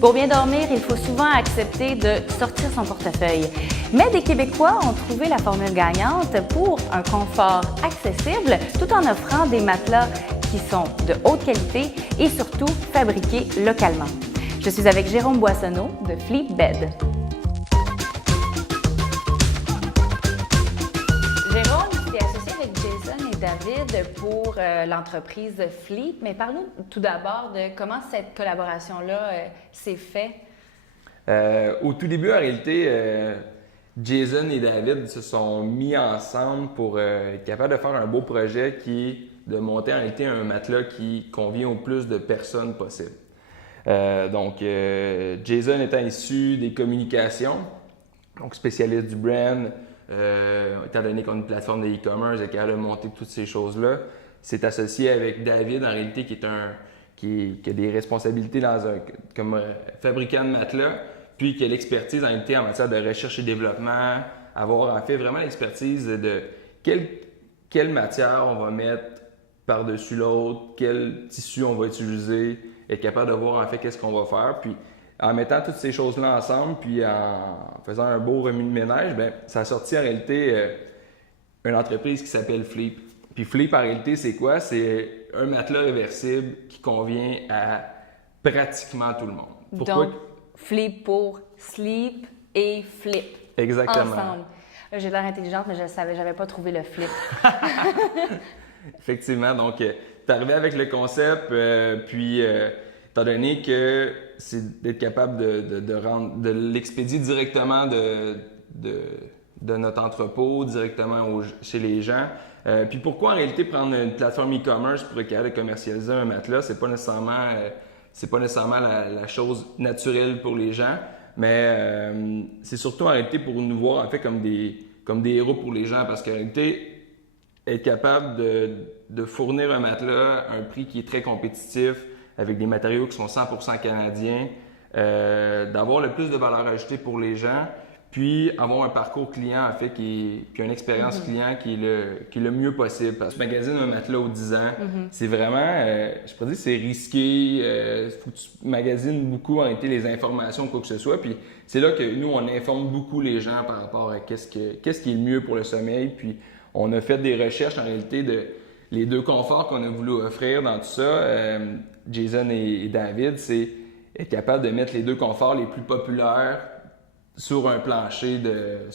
Pour bien dormir, il faut souvent accepter de sortir son portefeuille. Mais des Québécois ont trouvé la formule gagnante pour un confort accessible tout en offrant des matelas qui sont de haute qualité et surtout fabriqués localement. Je suis avec Jérôme Boissonneau de Fleep Bed. Jérôme, tu es associé avec Jason et David pour l'entreprise Fleep, mais parle-nous tout d'abord de comment cette collaboration-là s'est faite. Au tout début, en réalité, Jason et David se sont mis ensemble pour être capables de faire un beau projet qui est de monter en réalité un matelas qui convient au plus de personnes possible. Jason étant issu des communications, donc spécialiste du brand, étant donné qu'on a une plateforme de e-commerce, il est capable de monter toutes ces choses-là, s'est associé avec David en réalité qui a des responsabilités comme fabricant de matelas, puis qui a l'expertise en réalité en matière de recherche et développement, avoir en fait vraiment l'expertise de quelle matière on va mettre par-dessus l'autre, quel tissu on va utiliser, être capable de voir en fait qu'est-ce qu'on va faire. Puis en mettant toutes ces choses-là ensemble, puis en faisant un beau remue-ménage, bien, ça a sorti en réalité une entreprise qui s'appelle Fleep. Puis Fleep en réalité, c'est quoi? C'est un matelas réversible qui convient à pratiquement tout le monde. Pourquoi? Donc, Fleep pour sleep et flip. Exactement. Ensemble. Là, j'ai l'air intelligente, mais je le savais, j'avais pas trouvé le flip. Effectivement, donc tu es arrivé avec le concept, étant donné que c'est d'être capable de l'expédier directement de notre entrepôt, directement chez les gens. Puis pourquoi en réalité prendre une plateforme e-commerce pour être capable de commercialiser un matelas, c'est pas nécessairement la chose naturelle pour les gens, mais c'est surtout en réalité pour nous voir en fait comme des héros pour les gens, parce qu'en réalité, être capable de fournir un matelas à un prix qui est très compétitif, avec des matériaux qui sont 100% canadiens, d'avoir le plus de valeur ajoutée pour les gens, puis avoir un parcours client en fait puis une expérience client qui est le mieux possible. Parce que tu magasines un matelas aux 10 ans, c'est vraiment, je pourrais dire, c'est risqué, faut que tu magasines beaucoup en réalité les informations, quoi que ce soit, puis c'est là que nous, on informe beaucoup les gens par rapport à qu'est-ce qui est le mieux pour le sommeil, puis on a fait des recherches en réalité de les deux conforts qu'on a voulu offrir dans tout ça, Jason et David, c'est être capable de mettre les deux conforts les plus populaires sur un plancher de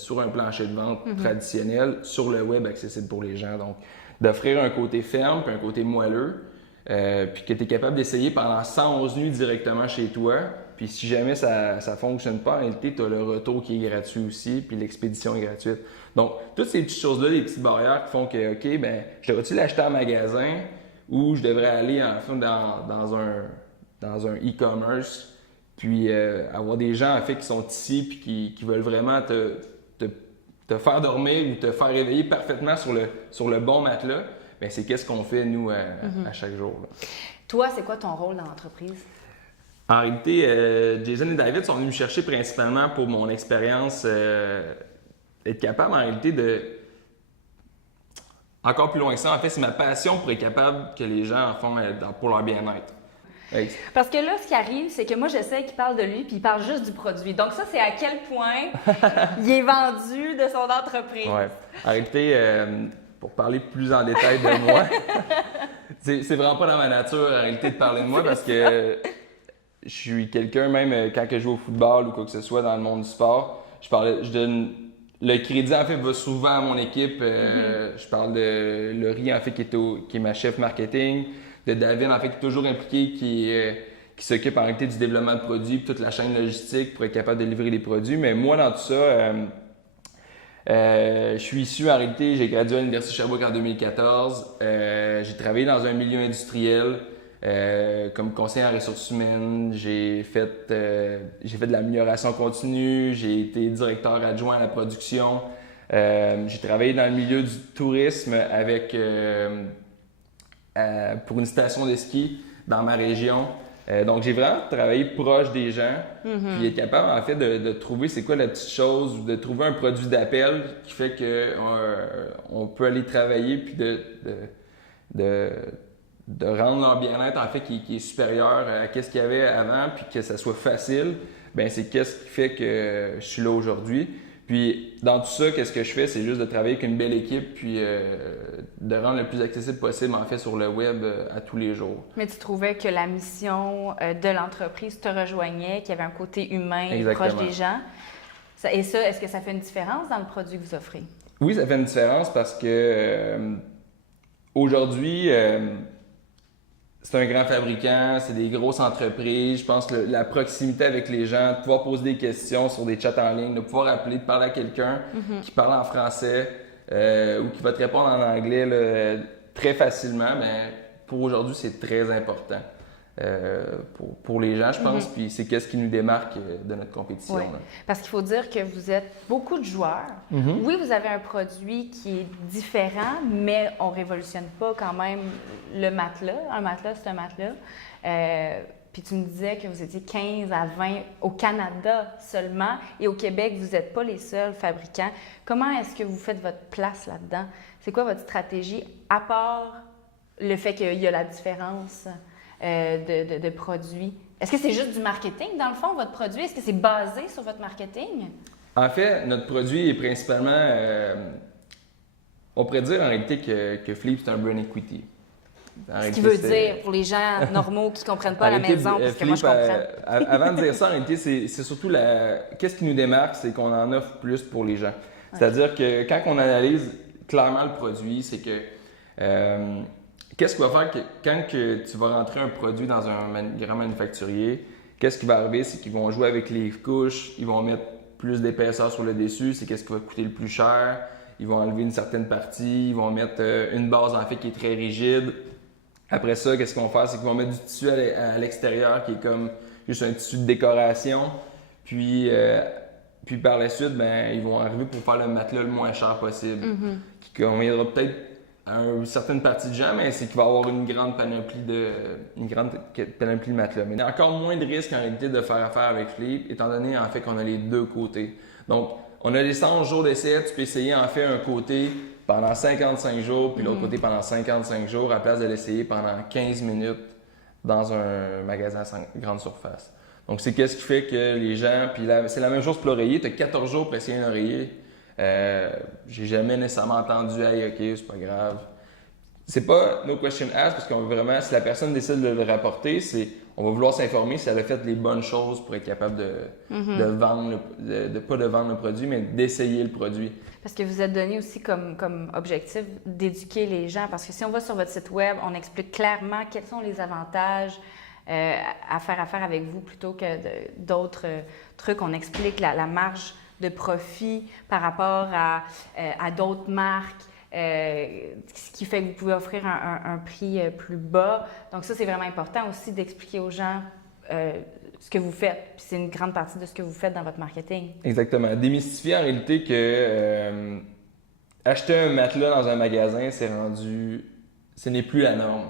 vente traditionnel, sur le web accessible pour les gens. Donc, d'offrir un côté ferme puis un côté moelleux, puis que tu es capable d'essayer pendant 111 nuits directement chez toi. Puis si jamais ça ne fonctionne pas, en réalité, tu as le retour qui est gratuit aussi, puis l'expédition est gratuite. Donc, toutes ces petites choses-là, les petites barrières qui font que, OK, ben, je devrais-tu l'acheter en magasin ou je devrais aller dans un e-commerce, puis avoir des gens en fait qui sont ici puis qui veulent vraiment te faire dormir ou te faire réveiller parfaitement sur le bon matelas, bien, c'est qu'est-ce qu'on fait nous à chaque jour. Là. Toi, c'est quoi ton rôle dans l'entreprise? En réalité, Jason et David sont venus me chercher principalement pour mon expérience, être capable en réalité de... Encore plus loin que ça, en fait, c'est ma passion pour être capable que les gens en font pour leur bien-être. Parce que là, ce qui arrive, c'est que moi, je sais qu'il parle de lui, puis il parle juste du produit. Donc ça, c'est à quel point il est vendu de son entreprise. Ouais. En réalité, pour parler plus en détail de moi, c'est vraiment pas dans ma nature, en réalité, de parler de moi, parce que je suis quelqu'un, même quand je joue au football ou quoi que ce soit dans le monde du sport, je donne... Le crédit, en fait, va souvent à mon équipe. Je parle de Laurie, en fait, qui est ma chef marketing, de David, en fait, qui est toujours impliqué, qui s'occupe en réalité du développement de produits, puis toute la chaîne logistique pour être capable de livrer les produits. Mais moi, dans tout ça, je suis issu, en réalité, j'ai gradué à l'Université de Sherbrooke en 2014. J'ai travaillé dans un milieu industriel comme conseiller en ressources humaines. J'ai fait de l'amélioration continue. J'ai été directeur adjoint à la production. J'ai travaillé dans le milieu du tourisme pour une station de ski dans ma région. Donc, j'ai vraiment travaillé proche des gens, puis être capable, en fait, de trouver c'est quoi la petite chose, de trouver un produit d'appel qui fait qu'on peut aller travailler, puis de rendre leur bien-être en fait qui est supérieur à ce qu'il y avait avant, puis que ça soit facile, ben c'est qu'est-ce qui fait que je suis là aujourd'hui. Puis dans tout ça, qu'est-ce que je fais, c'est juste de travailler avec une belle équipe, puis de rendre le plus accessible possible en fait sur le web à tous les jours. Mais tu trouvais que la mission de l'entreprise te rejoignait, qu'il y avait un côté humain Exactement. proche des gens. Et ça, est-ce que ça fait une différence dans le produit que vous offrez? Oui, ça fait une différence parce que aujourd'hui, c'est un grand fabricant, c'est des grosses entreprises. Je pense que la proximité avec les gens, de pouvoir poser des questions sur des chats en ligne, de pouvoir appeler, de parler à quelqu'un qui parle en français ou qui va te répondre en anglais là, très facilement, ben, pour aujourd'hui, c'est très important. Pour les gens, je pense, puis c'est qu'est-ce qui nous démarque de notre compétition. Oui. Là. Parce qu'il faut dire que vous êtes beaucoup de joueurs. Oui, vous avez un produit qui est différent, mais on ne révolutionne pas quand même le matelas. Un matelas, c'est un matelas. Puis tu me disais que vous étiez 15 à 20 au Canada seulement et au Québec, vous n'êtes pas les seuls fabricants. Comment est-ce que vous faites votre place là-dedans? C'est quoi votre stratégie, à part le fait qu'il y a la différence de produits? Est-ce que c'est juste du marketing, dans le fond, votre produit? Est-ce que c'est basé sur votre marketing? En fait, notre produit est principalement, on pourrait dire en réalité que Fleep, c'est un brand equity. Ce qui veut dire, pour les gens normaux qui ne comprennent pas à la maison, parce que moi, je comprends. Avant de dire ça, en réalité, c'est surtout qu'est-ce qui nous démarque, c'est qu'on en offre plus pour les gens. C'est-à-dire que quand on analyse clairement le produit, c'est que qu'est-ce qui va faire que quand tu vas rentrer un produit dans un grand manufacturier, qu'est-ce qui va arriver, c'est qu'ils vont jouer avec les couches, ils vont mettre plus d'épaisseur sur le dessus, c'est qu'est-ce qui va coûter le plus cher, ils vont enlever une certaine partie, ils vont mettre une base en fait qui est très rigide. Après ça, qu'est-ce qu'ils vont faire, c'est qu'ils vont mettre du tissu à l'extérieur qui est comme juste un tissu de décoration, puis par la suite, ben, ils vont arriver pour faire le matelas le moins cher possible, qui conviendra peut-être à une certaine partie de gens, mais c'est qu'il va y avoir une grande panoplie de matelas. Mais il y a encore moins de risques en réalité de faire affaire avec Fleep, étant donné en fait qu'on a les deux côtés. Donc, on a les 100 jours d'essai, tu peux essayer en fait un côté pendant 55 jours, puis l'autre côté pendant 55 jours, à place de l'essayer pendant 15 minutes dans un magasin à grande surface. Donc, c'est qu'est-ce qui fait que les gens, puis c'est la même chose pour l'oreiller, tu as 14 jours pour essayer un oreiller. J'ai jamais nécessairement entendu « Hey, OK, c'est pas grave ». C'est pas no question asked parce qu'on veut vraiment, si la personne décide de le rapporter, on va vouloir s'informer si elle a fait les bonnes choses pour être capable de vendre, pas de vendre le produit, mais d'essayer le produit. Parce que vous êtes donné aussi comme objectif d'éduquer les gens. Parce que si on va sur votre site web, on explique clairement quels sont les avantages à faire affaire avec vous plutôt que d'autres trucs. On explique la marge de profit par rapport à d'autres marques. Ce qui fait que vous pouvez offrir un prix plus bas. Donc ça, c'est vraiment important aussi d'expliquer aux gens ce que vous faites. Puis c'est une grande partie de ce que vous faites dans votre marketing. Exactement. Démystifier en réalité que acheter un matelas dans un magasin, ce n'est plus la norme.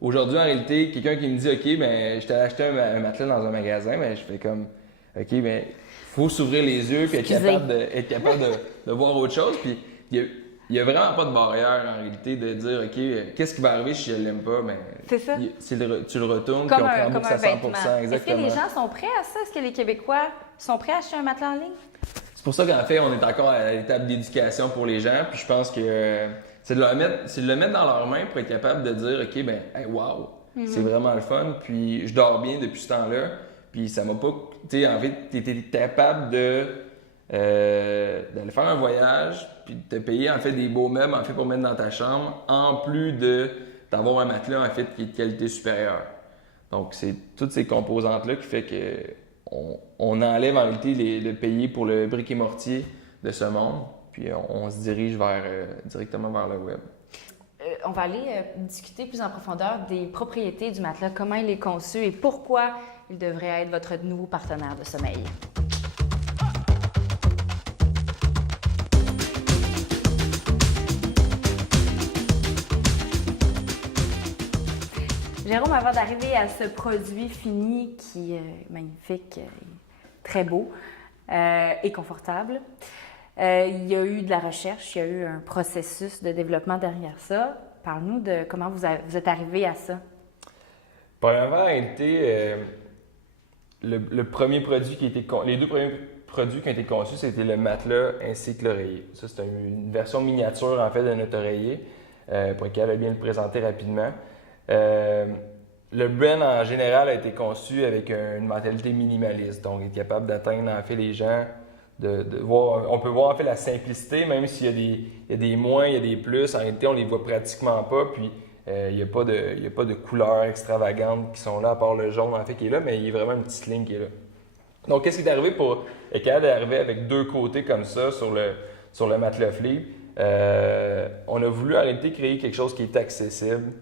Aujourd'hui, en réalité, quelqu'un qui me dit « OK, ben, je t'ai acheté un matelas dans un magasin », ben, je fais comme « OK, ben, faut s'ouvrir les yeux et être capable de voir autre chose. » Puis il n'y a vraiment pas de barrière en réalité de dire « OK, qu'est-ce qui va arriver si je ne l'aime pas? » Ben, c'est ça. Tu le retournes comme puis on prend un à 100%. Exactement. Est-ce que les gens sont prêts à ça? Est-ce que les Québécois sont prêts à acheter un matelas en ligne? C'est pour ça qu'en fait, on est encore à l'étape d'éducation pour les gens. Puis je pense que c'est de le mettre dans leurs mains pour être capable de dire « OK, ben, hey, wow, c'est vraiment le fun. Puis je dors bien depuis ce temps-là. Puis ça m'a pas... Tu sais, en fait, tu étais capable d'aller faire un voyage, puis de te payer en fait des beaux meubles en fait pour mettre dans ta chambre, en plus d'avoir un matelas en fait qui est de qualité supérieure. Donc c'est toutes ces composantes-là qui fait que on enlève en réalité le payer pour le brick et mortier de ce monde, puis on se dirige directement vers le web. On va aller discuter plus en profondeur des propriétés du matelas, comment il est conçu et pourquoi il devrait être votre nouveau partenaire de sommeil. Jérôme, avant d'arriver à ce produit fini qui est magnifique, très beau et confortable, il y a eu de la recherche, il y a eu un processus de développement derrière ça. Parle-nous de comment vous êtes arrivé à ça. Premièrement, en réalité, le premier produit les deux premiers produits qui ont été conçus, c'était le matelas ainsi que l'oreiller. Ça, c'est une version miniature, en fait, de notre oreiller, pour être capable de bien le présenter rapidement. Le brand, en général, a été conçu avec une mentalité minimaliste. Donc, être capable d'atteindre, en fait, les gens, de voir... On peut voir, en fait, la simplicité, même s'il y a des moins, il y a des plus. En réalité, on les voit pratiquement pas, puis il n'y a pas de couleurs extravagantes qui sont là, à part le jaune, en fait, qui est là, mais il y a vraiment une petite ligne qui est là. Donc, qu'est-ce qui est arrivé pour être capable d'arriver avec deux côtés comme ça sur le matelas Flip? On a voulu en réalité créer quelque chose qui est accessible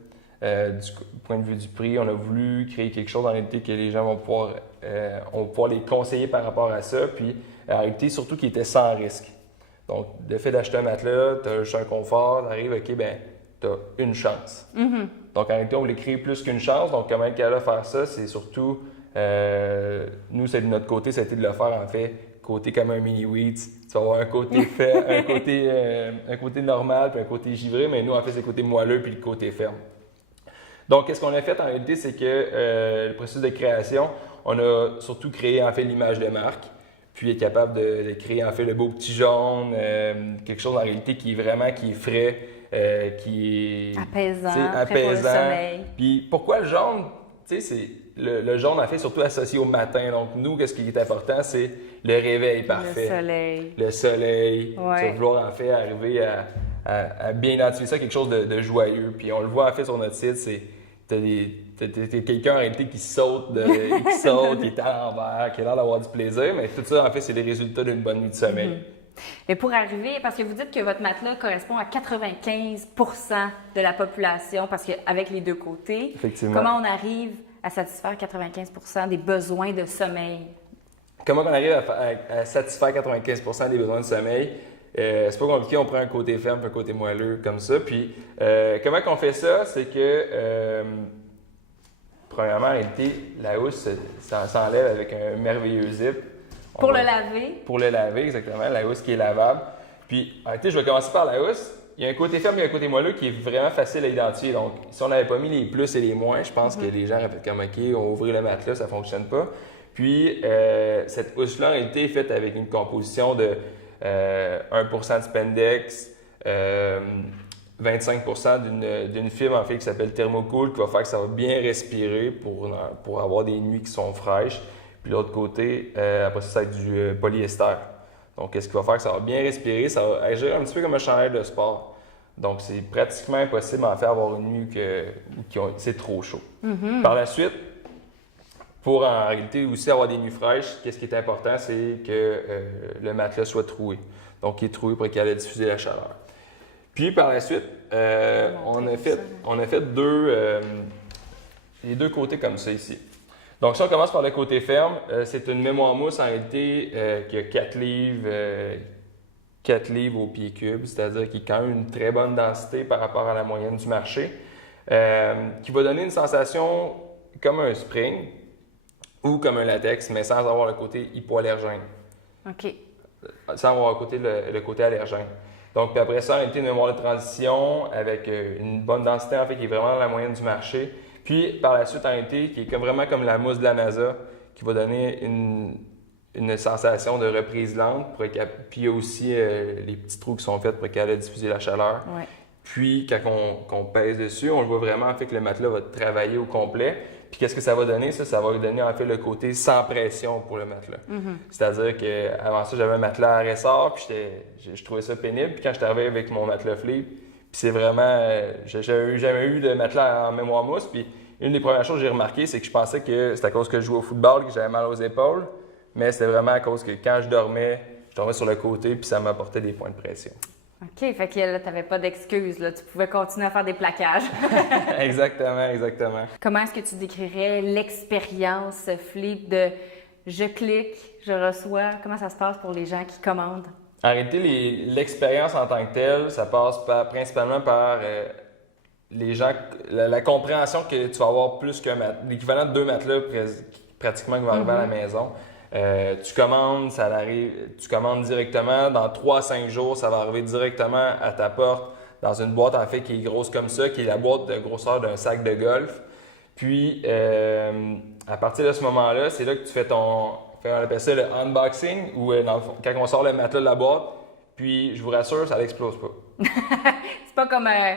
du point de vue du prix. On a voulu créer quelque chose en réalité que les gens vont pouvoir les conseiller par rapport à ça. Puis en réalité, surtout qui était sans risque. Donc, le fait d'acheter un matelas, tu as juste un confort, tu arrives, OK, ben tu as une chance. Mm-hmm. Donc, en réalité, on voulait créer plus qu'une chance. Donc, comment être capable de faire ça? C'est surtout, nous, c'est de notre côté, c'était de le faire en fait côté comme un mini-wheat. Tu vas avoir un côté un côté normal puis un côté givré, mais nous, en fait, c'est le côté moelleux puis le côté ferme. Donc, qu'est-ce qu'on a fait en réalité, c'est que le processus de création, on a surtout créé en fait l'image de marque, puis être capable de créer en fait le beau petit jaune, quelque chose en réalité qui est frais, qui est apaisant, apaisant. Prêt pour le sommeil. Puis pourquoi le jaune? Tu sais, c'est le jaune en fait surtout associé au matin. Donc nous, qu'est-ce qui est important, c'est le réveil parfait. Le soleil. Le soleil. Ouais. Tu vas vouloir en fait arriver à bien identifier ça, quelque chose de joyeux. Puis on le voit en fait sur notre site, c'est t'es quelqu'un en réalité qui saute, qui est à l'envers, qui a l'air d'avoir du plaisir, mais tout ça en fait c'est les résultats d'une bonne nuit de sommeil. Mm-hmm. Mais pour arriver, parce que vous dites que votre matelas correspond à 95 % de la population, parce qu'avec les deux côtés, Effectivement. comment on arrive à satisfaire 95 % des besoins de sommeil? Comment on arrive à satisfaire 95 % des besoins de sommeil? C'est pas compliqué, on prend un côté ferme et un côté moelleux comme ça. Puis, comment on fait ça? C'est que, premièrement, en réalité, la housse, ça s'enlève avec un merveilleux zip. Pour le laver? Pour le laver, exactement. La housse qui est lavable. Puis, en réalité, je vais commencer par la housse. Il y a un côté ferme et un côté moelleux qui est vraiment facile à identifier. Donc, si on n'avait pas mis les plus et les moins, je pense que les gens auraient fait comme OK, on ouvre le matelas, ça ne fonctionne pas. Puis, cette housse-là, en réalité, est faite avec une composition de 1% de spandex, 25% d'une fibre en fait qui s'appelle Thermocool qui va faire que ça va bien respirer pour avoir des nuits qui sont fraîches. Puis l'autre côté, après ça va être du polyester. Donc, qu'est-ce qui va faire que ça va bien respirer? Ça va agir un petit peu comme un chandail de sport. Donc, c'est pratiquement impossible en fait d'avoir une nuit où c'est trop chaud. Mm-hmm. Par la suite, pour en réalité aussi avoir des nuits fraîches, qu'est-ce qui est important, c'est que le matelas soit troué. Donc, il est troué pour qu'il aille diffuser la chaleur. Puis, par la suite, on a fait les deux côtés comme ça ici. Donc, si on commence par le côté ferme, c'est une mémoire mousse en réalité qui a 4 livres au pied cube, c'est-à-dire qui a quand même une très bonne densité par rapport à la moyenne du marché, qui va donner une sensation comme un spring ou comme un latex, mais sans avoir le côté hypoallergène. OK. Sans avoir le côté allergène. Donc, puis après ça, en réalité, une mémoire de transition avec une bonne densité, en fait, qui est vraiment dans la moyenne du marché. Puis, par la suite, en réalité, qui est vraiment comme la mousse de la NASA, qui va donner une sensation de reprise lente. Puis, il y a aussi les petits trous qui sont faits pour qu'elle ait diffuser la chaleur. Ouais. Puis, quand on pèse dessus, on le voit vraiment, en fait, que le matelas va travailler au complet. Puis, qu'est-ce que ça va donner? Ça va donner, en fait, le côté sans pression pour le matelas. Mm-hmm. C'est-à-dire qu'avant ça, j'avais un matelas à ressort, puis je trouvais ça pénible. Puis, quand je suis arrivé avec mon matelas Flip, puis c'est vraiment... j'avais jamais eu de matelas en mémoire mousse. Puis, une des premières choses que j'ai remarqué, c'est que je pensais que c'était à cause que je jouais au football, que j'avais mal aux épaules. Mais c'était vraiment à cause que quand je dormais sur le côté, puis ça m'apportait des points de pression. OK, fait que là, tu n'avais pas d'excuses, là. Tu pouvais continuer à faire des plaquages. Exactement. Comment est-ce que tu décrirais l'expérience Flip de je clique, je reçois? Comment ça se passe pour les gens qui commandent? En réalité, l'expérience en tant que telle, ça passe principalement par les gens, la compréhension que tu vas avoir plus qu'un matelas, l'équivalent de 2 matelas pratiquement qui vont arriver à la maison. Tu commandes, tu commandes directement. Dans 3 à 5 jours, ça va arriver directement à ta porte, dans une boîte en fait qui est grosse comme ça, qui est la boîte de grosseur d'un sac de golf. Puis à partir de ce moment-là, c'est là que tu fais on appelle ça le unboxing, ou dans le fond, quand on sort le matelas de la boîte, puis je vous rassure, ça n'explose pas. C'est pas comme un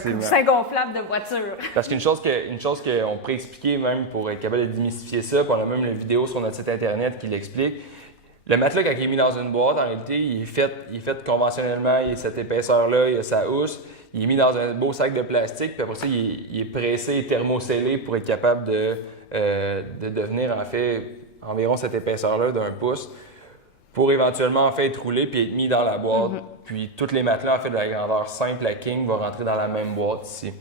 coussin gonflable de voiture. Parce qu'une chose qu'on pourrait expliquer même pour être capable de démystifier ça, puis on a même une vidéo sur notre site internet qui l'explique. Le matelas, quand il est mis dans une boîte, en réalité, il est fait conventionnellement, il a cette épaisseur-là, il a sa housse, il est mis dans un beau sac de plastique, puis après ça, il est pressé et thermoscellé pour être capable de devenir en fait environ cette épaisseur-là d'1 pouce, pour éventuellement en fait être roulé puis être mis dans la boîte. Puis tous les matelas en fait de la grandeur simple, la King, vont rentrer dans la même boîte ici.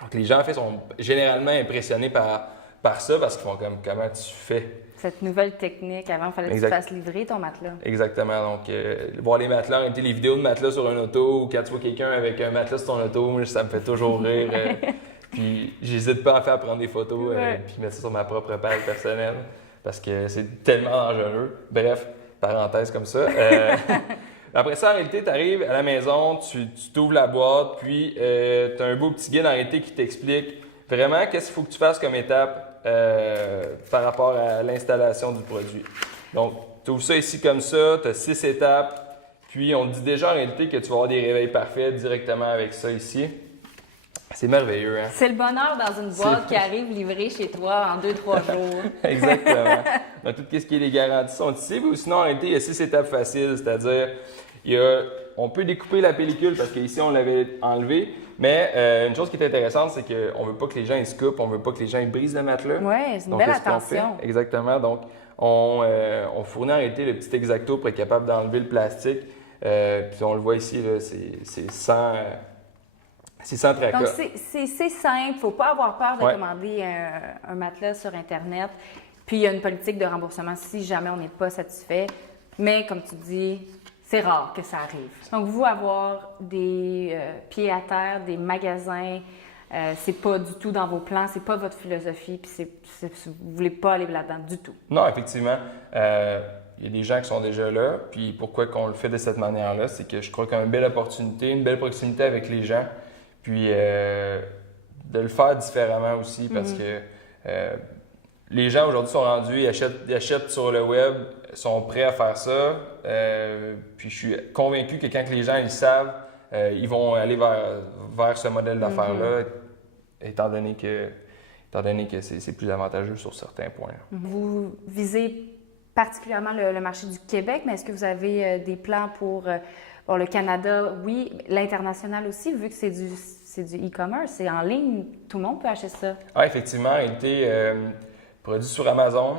Donc les gens en fait sont généralement impressionnés par ça parce qu'ils font comme comment tu fais. Cette nouvelle technique, avant il fallait que tu te fasses livrer ton matelas. Exactement, donc voir les matelas, en réalité les vidéos de matelas sur un auto, ou quand tu vois quelqu'un avec un matelas sur ton auto, moi, ça me fait toujours rire. Puis j'hésite pas en fait à prendre des photos puis mettre ça sur ma propre page personnelle parce que c'est tellement dangereux. Bref, parenthèse comme ça. Après ça, en réalité, tu arrives à la maison, tu t'ouvres la boîte, puis tu as un beau petit guide en réalité qui t'explique vraiment qu'est-ce qu'il faut que tu fasses comme étape par rapport à l'installation du produit. Donc, tu ouvres ça ici comme ça, tu as 6 étapes, puis on te dit déjà en réalité que tu vas avoir des réveils parfaits directement avec ça ici. C'est merveilleux, hein? C'est le bonheur dans une boîte qui arrive livrée chez toi en 2-3 jours. Exactement. Donc, tout ce qui est les garanties sont ici. Ou sinon, en réalité, il y a 6 étapes faciles, c'est-à-dire, on peut découper la pellicule parce qu'ici, on l'avait enlevé. Mais une chose qui est intéressante, c'est qu'on ne veut pas que les gens ils se coupent, on ne veut pas que les gens ils brisent le matelas. Oui, c'est une belle attention. Exactement. Donc, on fournit en réalité le petit X-Acto pour être capable d'enlever le plastique. Puis on le voit ici, là, c'est sans... C'est sans tracas. Donc, c'est simple. Il ne faut pas avoir peur de commander un matelas sur Internet. Puis, il y a une politique de remboursement si jamais on n'est pas satisfait. Mais, comme tu dis, c'est rare que ça arrive. Donc, vous, avoir des pieds à terre, des magasins, c'est pas du tout dans vos plans, c'est pas votre philosophie, puis vous ne voulez pas aller là-dedans du tout. Non, effectivement. Il y a des gens qui sont déjà là. Puis, pourquoi qu'on le fait de cette manière-là, c'est que je crois qu'on a une belle opportunité, une belle proximité avec les gens. Puis de le faire différemment aussi parce que les gens aujourd'hui sont rendus, ils achètent sur le web, sont prêts à faire ça. Puis je suis convaincu que quand les gens ils savent, ils vont aller vers ce modèle d'affaires-là, étant donné que c'est plus avantageux sur certains points. Vous visez particulièrement le marché du Québec, mais est-ce que vous avez des plans pour le Canada? Oui, l'international aussi, vu que c'est du e-commerce, c'est en ligne, tout le monde peut acheter ça. Ah, effectivement, il a été produit sur Amazon.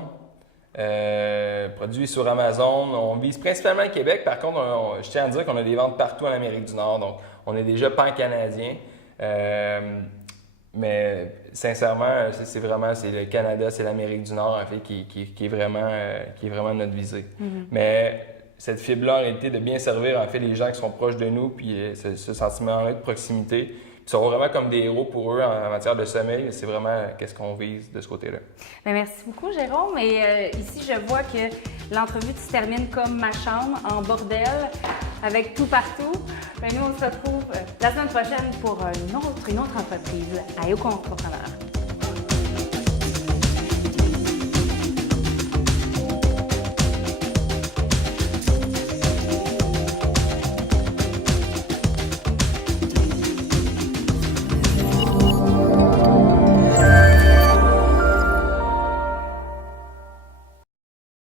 On vise principalement le Québec. Par contre, je tiens à dire qu'on a des ventes partout en Amérique du Nord, donc on est déjà pan-canadien. Mais sincèrement, c'est le Canada, c'est l'Amérique du Nord en fait qui est vraiment notre visée. Mais cette fibre-là, en réalité, de bien servir en fait les gens qui sont proches de nous, puis ce sentiment-là de proximité, ils sont vraiment comme des héros pour eux en matière de sommeil. C'est vraiment qu'est-ce qu'on vise de ce côté-là. Bien, merci beaucoup, Jérôme. Et ici, je vois que l'entrevue se termine comme ma chambre, en bordel, avec tout partout. Bien, nous, on se retrouve la semaine prochaine pour une autre entreprise à Éco-Entrepreneur.